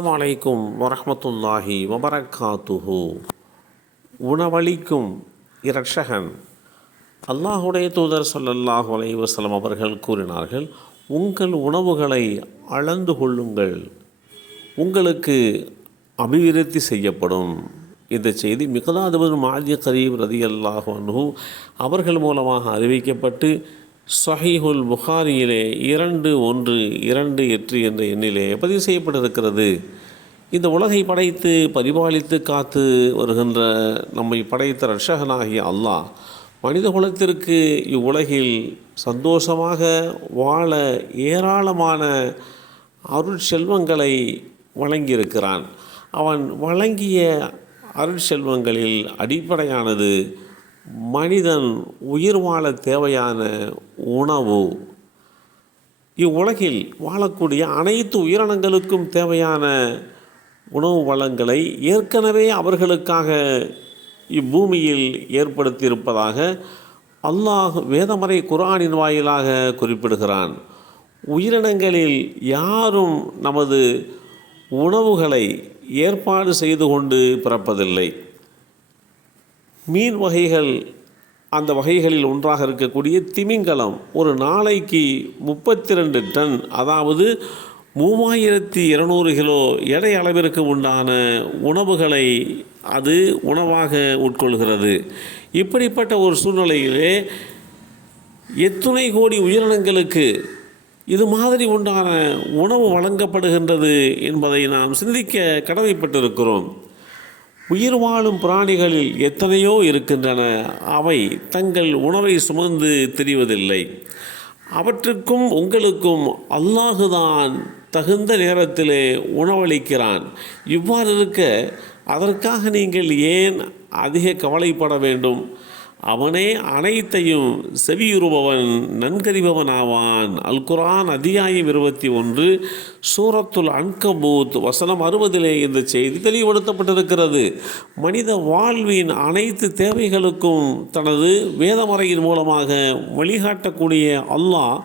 அஸ்ஸலாமு அலைக்கும் வரஹ்மத்துல்லாஹி வபரக்காத்துஹு. உணவளிக்கும் இரட்சகன். அல்லாஹுடைய தூதர் ஸல்லல்லாஹு அலைஹி வஸல்லம் அவர்கள் கூறினார்கள் உங்கள் உணவுகளை அளந்து கொள்ளுங்கள். உங்களுக்கு அபிவிருத்தி செய்யப்படும். இந்த செய்தி மிகதாதபன் மாஜி கரீப் ரதி அல்லாஹு அவர்கள் மூலமாக அறிவிக்கப்பட்டு சஹீஹுல் புகாரியிலே இரண்டு ஒன்று இரண்டு எட்டு என்ற எண்ணிலே பதிவு செய்யப்பட்டிருக்கிறது. இந்த உலகை படைத்து பரிபாலித்து காத்து வருகின்ற நம்மை படைத்த ரட்சகனாகிய அல்லாஹ் மனித குலத்திற்கு இவ்வுலகில் சந்தோஷமாக வாழ ஏராளமான அருட்செல்வங்களை வழங்கியிருக்கிறான். அவன் வழங்கிய அருட்செல்வங்களில் அடிப்படையானது மனிதன் உயிர் வாழ தேவையான உணவு. இவ்வுலகில் வாழக்கூடிய அனைத்து உயிரினங்களுக்கும் தேவையான உணவு வளங்களை ஏற்கனவே அவர்களுக்காக இப்பூமியில் ஏற்படுத்தியிருப்பதாக அல்லாஹ் வேதமறை குரானின் வாயிலாக குறிப்பிடுகிறான். உயிரினங்களில் யாரும் நமது உணவுகளை ஏற்பாடு செய்து கொண்டு பிறப்பதில்லை. மீன் வகைகள் அந்த வகைகளில் ஒன்றாக இருக்கக்கூடிய திமிங்கலம். ஒரு நாளைக்கு முப்பத்தி ரெண்டு டன். அதாவது மூவாயிரத்தி இருநூறு கிலோ எடை அளவிற்கு உண்டான உணவுகளை அது உணவாக உட்கொள்கிறது. இப்படிப்பட்ட ஒரு சூழ்நிலையிலே எத்துணை கோடி உயிரினங்களுக்கு இது மாதிரி உண்டான உணவு வழங்கப்படுகின்றது என்பதை நாம் சிந்திக்க கடமைப்பட்டிருக்கிறோம். உயிர் வாழும் பிராணிகளில் எத்தனையோ இருக்கின்றன. அவை தங்கள் உணவை சுமந்து திரிவதில்லை. அவற்றுக்கும் உங்களுக்கும் அல்லாஹுதான் தகுந்த நேரத்திலே உணவளிக்கிறான். இவ்வாறு இருக்க அதற்காக நீங்கள் ஏன் அதிக கவலைப்பட வேண்டும்? அவனே அனைத்தையும் செவியுறுபவன் நன்கறிபவன் ஆவான் அல் குரான் அத்தியாயம் இருபத்தி ஒன்று சூரத்துல் அன்கபூத் வசனம் அறுபதிலே இந்த செய்தி தெளிவுபடுத்தப்பட்டிருக்கிறது. மனித வாழ்வின் அனைத்து தேவைகளுக்கும் தனது வேதமறையின் மூலமாக வழிகாட்டக்கூடிய அல்லாஹ்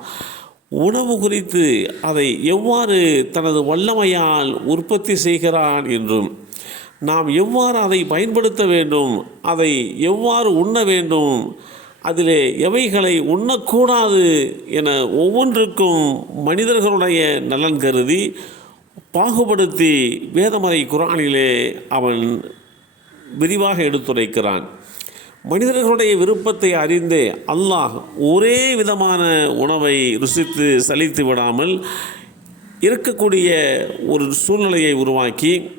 உணவு குறித்து அதை எவ்வாறு தனது வல்லமையால் உற்பத்தி செய்கிறான் என்றும் நாம் எவ்வாறு அதை பயன்படுத்த வேண்டும்? அதை எவ்வாறு உண்ண வேண்டும்? அதிலே எவைகளை உண்ணக்கூடாது என ஒவ்வொன்றுக்கும் மனிதர்களுடைய நலன் கருதி பாகுபடுத்தி வேதமறை குரானிலே அவன் விரிவாக எடுத்துரைக்கிறான். மனிதர்களுடைய விருப்பத்தை அறிந்தே அல்லாஹ் ஒரே விதமான உணவை ருசித்து சலித்து விடாமல் இருக்கக்கூடிய ஒரு சூழ்நிலையை உருவாக்கி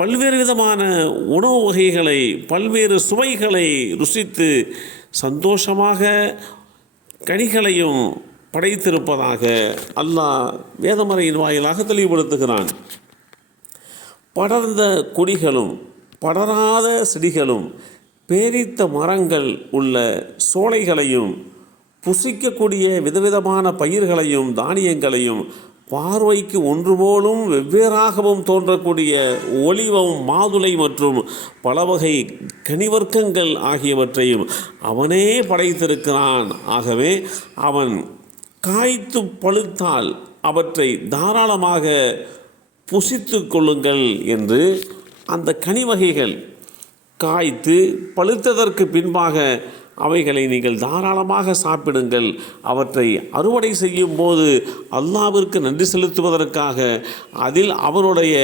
பல்வேறு விதமான உணவு வகைகளை பல்வேறு சுவைகளை ருசித்து சந்தோஷமாக கனிகளையும் படைத்திருப்பதாக அல்லாஹ் வேதமறையின் வாயிலாக தெளிவுபடுத்துகிறான். படர்ந்த கொடிகளும் படராத செடிகளும் பேரித்த மரங்கள் உள்ள சோலைகளையும் புசிக்கக்கூடிய விதவிதமான பயிர்களையும் தானியங்களையும் பார்வைக்கு ஒன்று போலும் வெவ்வேறாகவும் தோன்றக்கூடிய ஒளிவம் மாதுளை மற்றும் பல வகை கனிவர்க்கங்கள் ஆகியவற்றையும் அவனே படைத்திருக்கிறான். ஆகவே அவன் காய்த்து பழுத்தால் அவற்றை தாராளமாக புசித்து கொள்ளுங்கள் என்று அந்த கனி வகைகள் காய்த்து பழுத்ததற்கு பின்பாக அவைகளை நீங்கள் தாராளமாக சாப்பிடுங்கள். அவற்றை அறுவடை செய்யும் போது அல்லாவிற்கு நன்றி செலுத்துவதற்காக அதில் அவருடைய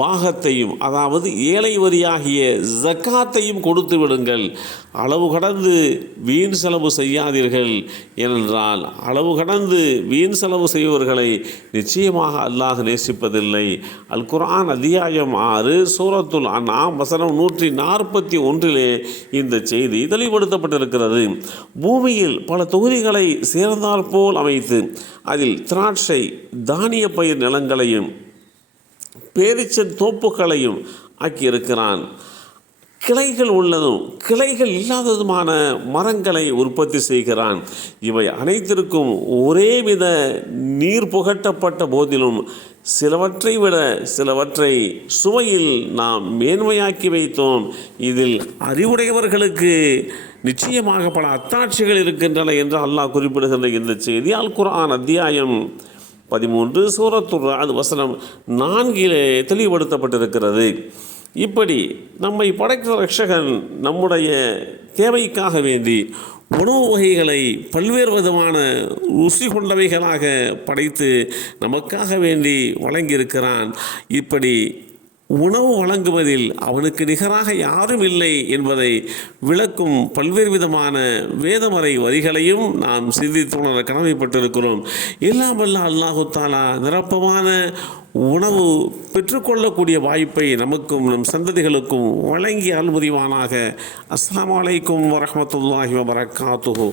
பாகத்தையும் அதாவது ஏழை வரியாகிய ஜக்காத்தையும் கொடுத்து விடுங்கள். அளவு கடந்து வீண் செலவு செய்யாதீர்கள் ஏனென்றால் அளவு கடந்து வீண் செலவு செய்பவர்களை நிச்சயமாக அல்லாஹ் நேசிப்பதில்லை. அல் குரான் அத்தியாயம் ஆறு சூரத்துல் அண்ணா வசனம் நூற்றி நாற்பத்தி ஒன்றிலே இந்த செய்தி தெளிவுபடுத்தப்பட்டிருக்கிறது. பூமியில் பல தொகுதிகளை சேர்ந்தாற்போல் அமைத்து அதில் திராட்சை தானிய பயிர் நிலங்களையும் பேரிச்சன் தோப்புகளையும் ஆக்கியிருக்கிறான். கிளைகள் உள்ளதும் கிளைகள் இல்லாததுமான மரங்களை உற்பத்தி செய்கிறான். இவை அனைத்திற்கும் ஒரே வித நீர் புகட்டப்பட்ட போதிலும் சிலவற்றை விட சிலவற்றை சுவையில் நாம் மேன்மையாக்கி வைத்தோம். இதில் அறிவுடையவர்களுக்கு நிச்சயமாக பல அத்தாட்சிகள் இருக்கின்றன என்று அல்லாஹ் குறிப்பிடுகின்ற இந்த செய்தி. அல் அத்தியாயம் பதிமூன்று சூரத்துர் அது வசனம் நான்கிலே தெளிவுபடுத்தப்பட்டிருக்கிறது. இப்படி நம்மை படைத்த ரட்சகன் நம்முடைய தேவைக்காக வேண்டி உணவு வகைகளை பல்வேறு விதமான ருசி கொண்டவைகளாக படைத்து நமக்காக வேண்டி வழங்கியிருக்கிறான். இப்படி உணவு வழங்குவதில் அவனுக்கு நிகராக யாரும் இல்லை என்பதை விளக்கும் பல்வேறு விதமான வேதமறை வரிகளையும் நாம் சிந்தித்துணர கடமைப்பட்டிருக்கிறோம். எல்லாம் வல்ல அல்லாஹு தாலா நிரப்பமான உணவு பெற்றுக்கொள்ளக்கூடிய வாய்ப்பை நமக்கும் நம் சந்ததிகளுக்கும் வழங்கி அல்முறிவானாக அஸ்லாம் அலைக்கும் வரமத்துல்லாஹி வபரகாத்துஹு.